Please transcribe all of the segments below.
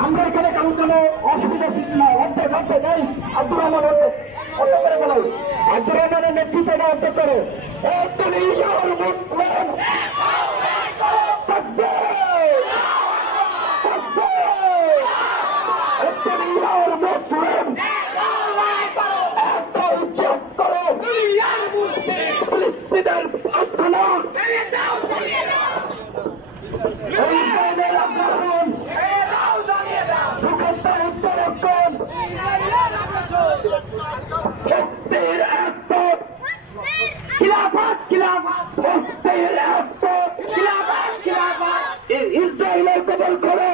আমরা এখানে কারো কোনো অসুবিধা সৃষ্টি নয় অর্ধেক অর্ধেক এই আব্দুর রহমান অর্ধেক করে বলাই আব্দুর রহমানের নেতৃত্বে অর্ধেক করে ইসরায়েলের কবল করো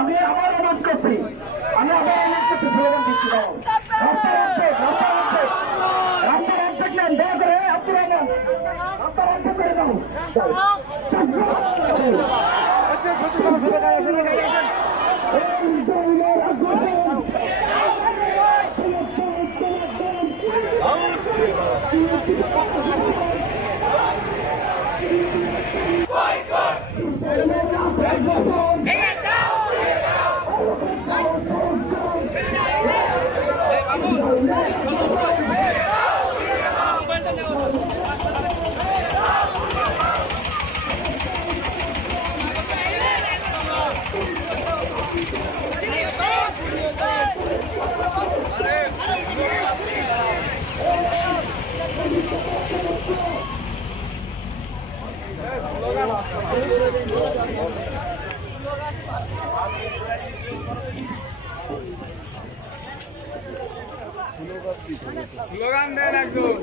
আমি আবার অনুরোধ করছি স্লোগান দিচ্ছি রাস্তার অর্ধেক নেন দয়া করে আব্দুর রহমান রাস্তার অর্ধেক করে দাও স্লোগান দেন একজন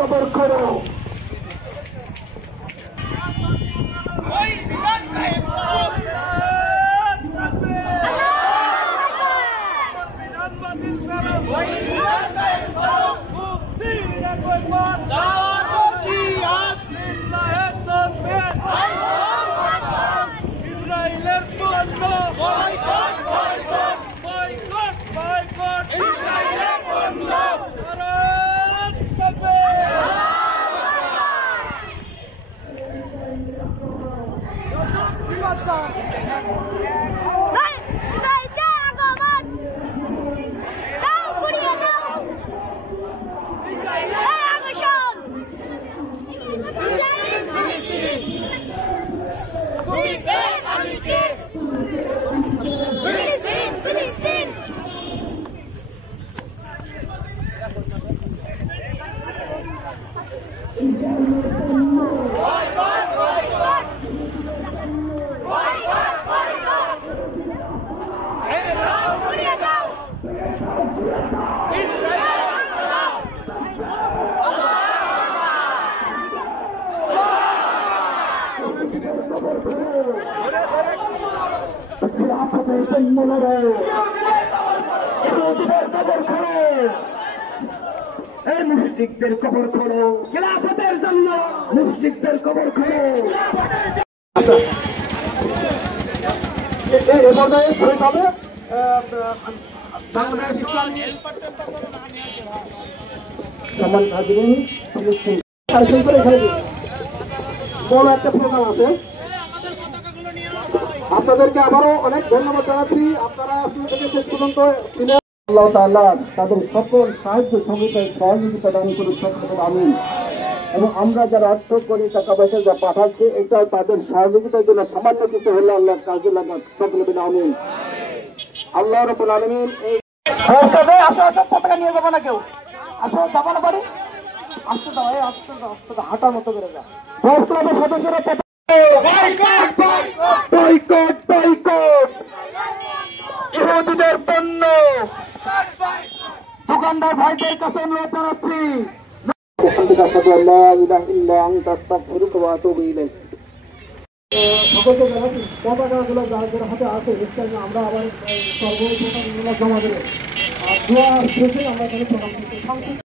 কবর করো মুশরিকদের কবর খোঁড়ো খিলাফতের জন্য মুশরিকদের কবর খোঁড়ো এই পর্যায়ে শহীদ হবে বাংলাদেশ ইসলামী সমান হাজিরিন ফিলিস্তিন বড় একটা প্রোগ্রাম আছে আমাদের পতাকাগুলো নিয়ে আপনাদেরকে আবারও অনেক ধন্যবাদ জানাচ্ছি। আপনারা শুরু থেকে শেষ পর্যন্ত ছিলেন। আল্লাহ তাআলা তাদের সকল সাহায্য সহযোগিতা দান করুন, সকল আমিন। এবং আমরা যারা অর্থ করি, টাকা পয়সা যা পাঠাচ্ছে, এটা তাদের সহযোগিতার জন্য সামান্য কিছু হলে আল্লাহর কাজে লাগা, সকল আমিন। আল্লাহ রাব্বুল আলামিন এই পতাকা নিয়ে যাবো না কেউ, আসো যাবো না বাড়ি, আসতে দাও, আসতে দাও, আসতে দাও, হাঁটার মতো করে যা। ক্লাবের সদস্যরা বয়কট বয়কট ইহুদিদের পণ্য দোকানদার ভাইদের কাছে অনুরোধ জানাচ্ছি। সকলকে জানাচ্ছি পতাকাগুলো যাদের হাতে আছে আমরা আবার সর্বোচ্চ জমা দেবো। আর দোয়া শেষে আমরা এখানে প্রোগ্রাম করতে